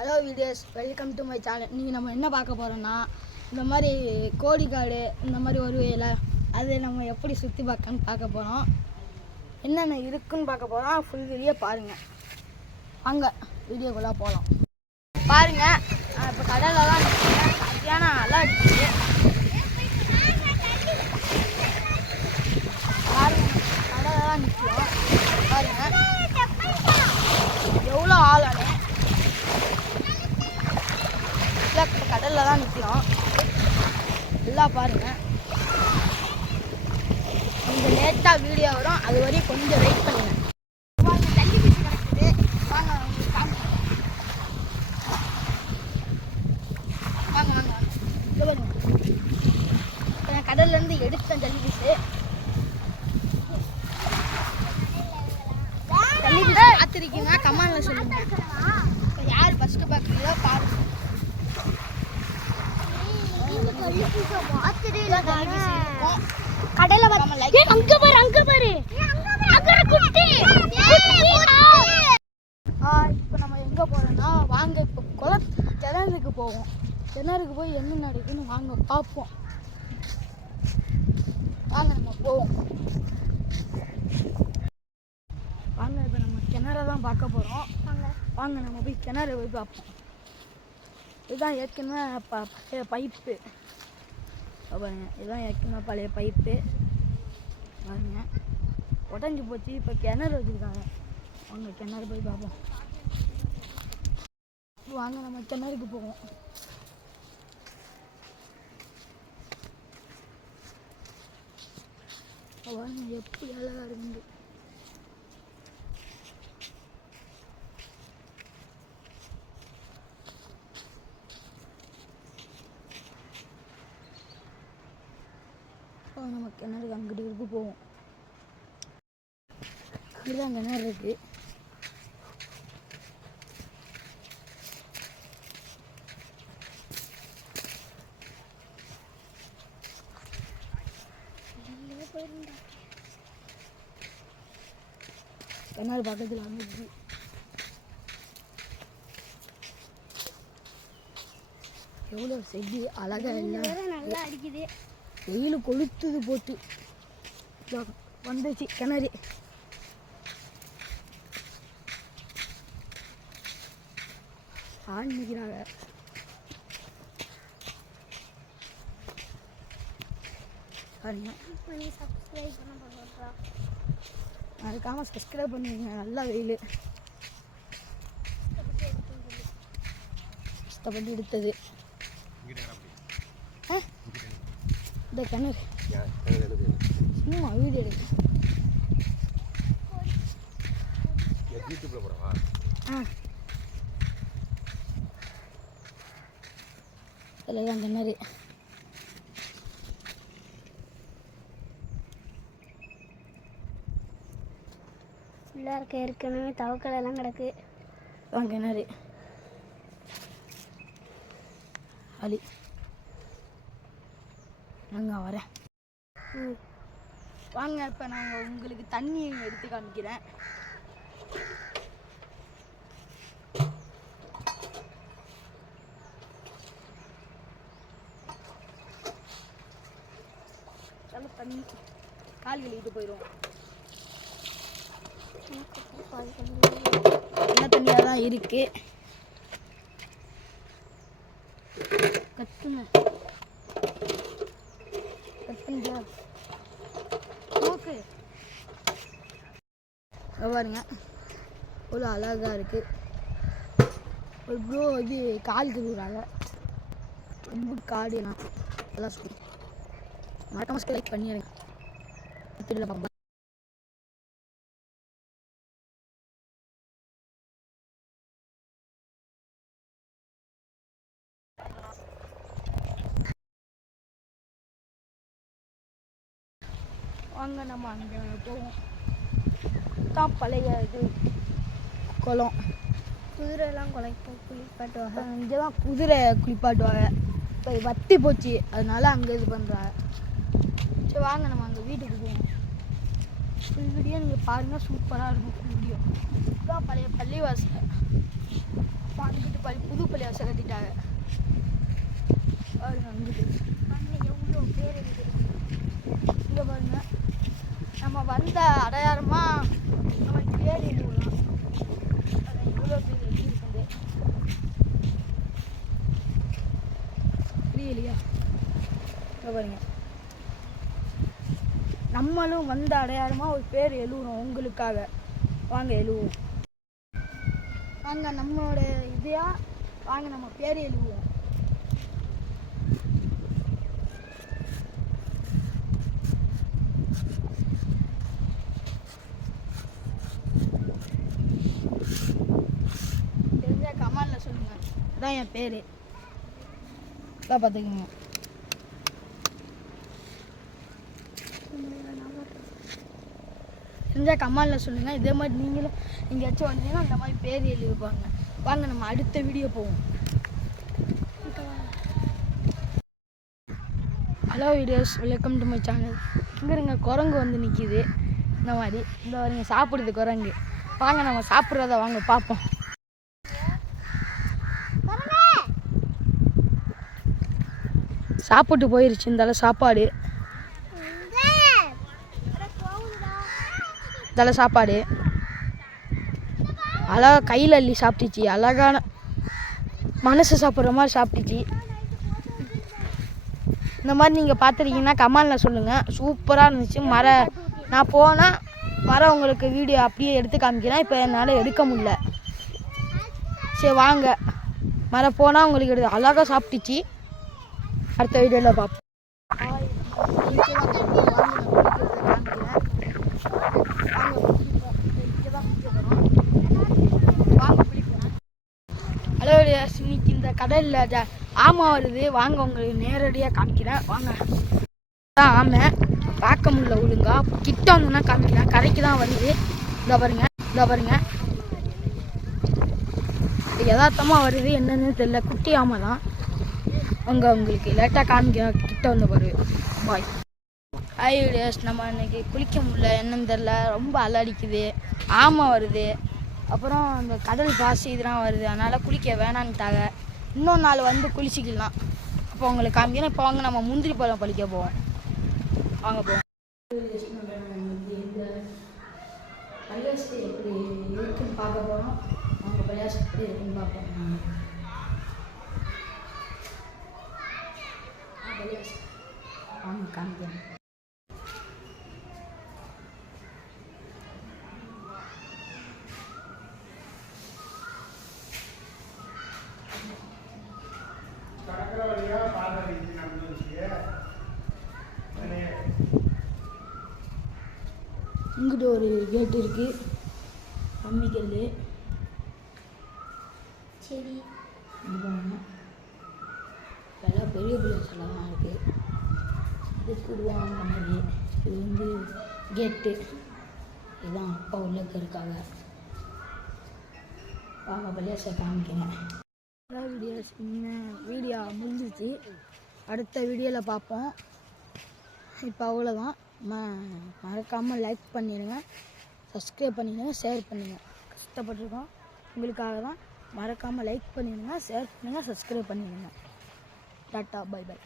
Hello videos, welcome to my channel. இன்றைக்கி நம்ம என்ன பார்க்க போகிறோன்னா, இந்த மாதிரி கோழிக்காடு இந்த மாதிரி வருவையில் அது நம்ம எப்படி சுற்றி பார்க்க போகிறோம், என்னென்ன இருக்குன்னு பார்க்க போகிறோம். ஃபுல் வீடியோ பாருங்கள். வாங்க வீடியோக்குள்ளே போகலாம். பாருங்கள், இப்போ கடலில் தான் சரியான அலை அடிக்குது. பாருங்கள், கடலில் தான் நிற்கிறோம். பாருங்கள் எவ்வளோ ஆளானே. கடலில் தான் நிற்கிறோம். எல்லாம் பாருங்கள். கொஞ்சம் லேட்டாக வீடியோ வரும், அது வரையும் கொஞ்சம் வெயிட் பண்ணுங்க. வாங்க, ஜல்லி பீஸ் கிடக்குது. வாங்க உங்களுக்கு காமிக்கிறேன். வாங்க வாங்க இங்கே பாருங்க. இப்போ நான் கடல்லேருந்து எடுத்தேன் ஜல்லி பீஸு. ஜல்லி பீஸ் பார்த்துருக்கீங்க, கமெண்ட்ல சொல்லுங்கள். இப்போ யார் ஃபஸ்ட்டு பார்க்குறீங்களோ பாருங்க. கடல அங்க பாரு, அங்க பாரு, இப்போ நம்ம எங்க போறோம்னா, வாங்க இப்போ கிணறுக்கு போவோம். கிணறுக்கு போய் என்ன நடக்குதுன்னு வாங்க பார்ப்போம். வாங்க நம்ம போவோம். வாங்க, இப்போ நம்ம கிணறை தான் பார்க்க போறோம். வாங்க நம்ம போய் கிணறு போய் பார்ப்போம். இதுதான் ஏற்கனவே பைப்பு பாருங்க. இதுதான் ஏற்கனவே பழைய பைப்பு பாருங்க, உடஞ்சி போச்சு. இப்போ கிணறு வச்சுருக்காங்க. வாங்க கிணறு போய் பார்ப்போம். வாங்க நம்ம கிணறுக்கு போவோம். பாருங்க எப்படி அழகா இருக்கு. நம்ம கிணறுக்கு அங்கிட்டு இருக்கு போவோம். இதுதான் கிணறு இருக்கு. கிணறு பக்கத்தில் வந்துருக்கு. எவ்வளோ செடி அழகா இல்லை, நல்லா அடிக்குது. வெயில் கொளுத்துது போட்டு வந்துச்சு கிணறு. ஆண் நிற்கிறாங்க. அதுக்காக சப்ஸ்கிரைப் பண்ணுவீங்க. நல்லா வெயில் கஷ்டப்பட்டு எடுத்தது இந்த கிணறு. சும்மா வீடியோ எடுக்க இதெல்லாம் கிணறு. ஃபுல்லாக இருக்க ஏற்கனவே தவக்கலை எல்லாம் கிடக்கு. கிணறு அலி நாங்கள் வரேன். வாங்க, இப்போ நாங்கள் உங்களுக்கு தண்ணி எடுத்து காமிக்கிறேன். தண்ணி கால் கழுவிட்டு போயிடும். நல்ல தண்ணியாக தான் இருக்கு. கத்துங்க பாருங்க, அவ்வளோ அழகாக இருக்குது. ஒரு ப்ரோ வந்து கால் கழுவுறாங்க. ரொம்ப காடுலாம் நல்லா சொல்லி மறக்காம லைக் பண்ணிடுங்க. வாங்க நம்ம அங்கே போவோம். தான் பழைய இது குளம். குதிரைலாம் குளிப்பாட்டுவாங்க. இங்கே தான் குதிரை குளிப்பாட்டுவாங்க. இப்போ வத்தி போச்சு, அதனால அங்கே இது பண்ணுறாங்க. சரி வாங்க நம்ம அங்கே வீட்டுக்கு போவோம். ஃபுல் வீடியோ நீங்கள் பாருங்கள், சூப்பராக இருக்கும் ஃபுல் வீடியோ. இதுதான் பழைய பள்ளிவாசல். அங்கிட்டு பள்ளியாசை கட்டிட்டாங்க. அங்கிட்டு எவ்வளோ பேர் இருக்குது இங்கே பாருங்க. நம்ம வந்த அடையாளமா நம்ம பேர் எழுதலாம். எவ்வளோ பேர் எழுதி இருக்குது புரியலையா? இங்கே பாருங்க, நம்மளும் வந்த அடையாளமாக ஒரு பேர் எழுதுறோம் உங்களுக்காக. வாங்க எழுதுவோம். வாங்க நம்மளோட இதையாக வாங்க நம்ம பேர் எழுதுவோம். தெரிஞ்சா கமெண்ட்ல சொல்லுங்க. இதான் என் பேர். இதான் பார்த்துக்கோங்க. தெரிஞ்சால் கமெண்ட்ல சொல்லுங்கள். இதே மாதிரி நீங்களும் எங்கேயாச்சும் வந்தீங்கன்னா அந்த மாதிரி பேர் எழுதிப்பாங்க. வாங்க நம்ம அடுத்த வீடியோ போவோம். Hello videos, welcome to my channel. இங்கே இருங்க, குரங்கு வந்து நிற்கிது. இந்த மாதிரி இந்த வரீங்க சாப்பிடுது குரங்கு. வாங்க நம்ம சாப்பிட்றத வாங்க பார்ப்போம். சாப்பிட்டு போயிருச்சு இந்த சாப்பாடு. தலை சாப்பாடு அழகாக கையில் அள்ளி சாப்பிட்டுச்சு. அழகான மனசு சாப்பிட்ற மாதிரி சாப்பிட்டுச்சு. இந்த மாதிரி நீங்கள் பார்த்துருக்கீங்கன்னா கமெண்டில் சொல்லுங்கள். சூப்பராக இருந்துச்சு. நான் போனால் உங்களுக்கு வீடியோ அப்படியே எடுத்து காமிக்கிறேன். இப்போ என்னால் எடுக்க முடியல. சரி வாங்க, போனால் உங்களுக்கு எடுத்து அழகாக சாப்பிட்டுச்சு. அடுத்த வீடியோவில் பார்ப்போம். ஹலோ இன்னைக்கு இந்த கடலில் ஆமை வருது. வாங்க உங்களுக்கு நேரடியாக காமிக்கிறேன். வாங்க, ஆமை பார்க்க முடியல ஒழுங்கா. கிட்ட வந்தோன்னா காமிக்கிறேன். கரைக்கு தான் வருது. இதை பாருங்க யதார்த்தமாக வருது. என்னன்னு தெரியல. குட்டி ஆமை தான். உங்களுக்கு லேட்டாக காமிக்கிறேன். கிட்ட வந்து பாரு. பாய். Hi videos. நம்ம இன்னைக்கு குளிக்க முடியல, என்னன்னு தெரில. ரொம்ப அலடிக்குது. ஆமை வருது, அப்புறம் அந்த கடல் பாசி இதெல்லாம் வருது. அதனால் குளிக்க வேணான்ட்டாங்க. இன்னொரு நாள் வந்து குளிச்சிக்கலாம். அப்போ உங்களுக்கு காமிக்கிறேன். இப்போ வாங்க நம்ம முந்திரி பழம் பறிக்க போவோம். வாங்க போவோம். இந்த பள்ளியாசத்தை எப்படி இருக்குன்னு பார்க்க போகிறோம். அவங்க பள்ளியாசத்தை எப்படி இருக்குன்னு பார்ப்போம். வாங்க காமிக்கிறேன். இங்கிட்ட ஒரு கேட் இருக்கு. கம்மிக்கல் சரி இதெல்லாம் பெரிய பிள்ளைலாம் இருக்கு. இது கூடுவாங்க மாதிரி. இது வந்து கேட்டு. இதுதான் அப்பா உள்ளக்க இருக்காங்க. வாங்க பள்ளியாசை காமிக்கிறேன். வீடியோஸ் வீடியோ முடிஞ்சிச்சு. அடுத்த வீடியோவில் பார்ப்போம். இப்போ அவ்வளோதான். மறக்காமல் லைக் பண்ணிடுங்க, சப்ஸ்கிரைப் பண்ணிடுங்க, ஷேர் பண்ணுங்கள். கஷ்டப்பட்டுருக்கோம் உங்களுக்காக தான். மறக்காமல் லைக் பண்ணிடுங்க, ஷேர் பண்ணுங்கள், சப்ஸ்கிரைப் பண்ணிடுங்க. Tata, bye by.